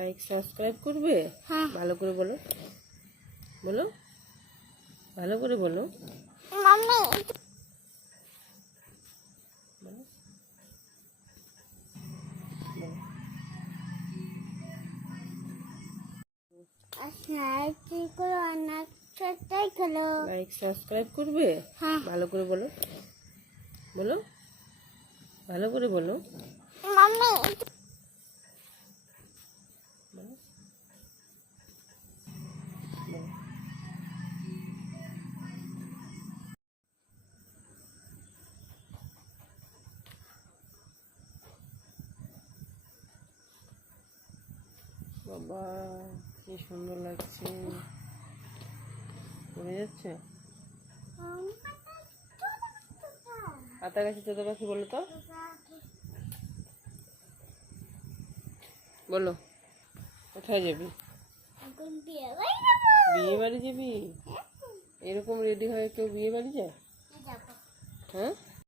Like subscribe করবে? হ্যাঁ। ভালো করে বলো, বলো, ভালো করে বলো। মাম্মি বলো, লাইক সাবস্ক্রাইব করবে? হ্যাঁ। ভালো করে বলো, বলো, ভালো করে বলো। মাম্মি বলো, বাবা কি সুন্দর লাগছে, পড়ে যাচ্ছে। আতা গাছে তোতা পাখি বলো তো, বলো কোথায় যাবি? বিয়ে বাড়ি যাবি? এরকম রেডি হয়ে কেউ বিয়ে বাড়ি যায়? হ্যাঁ।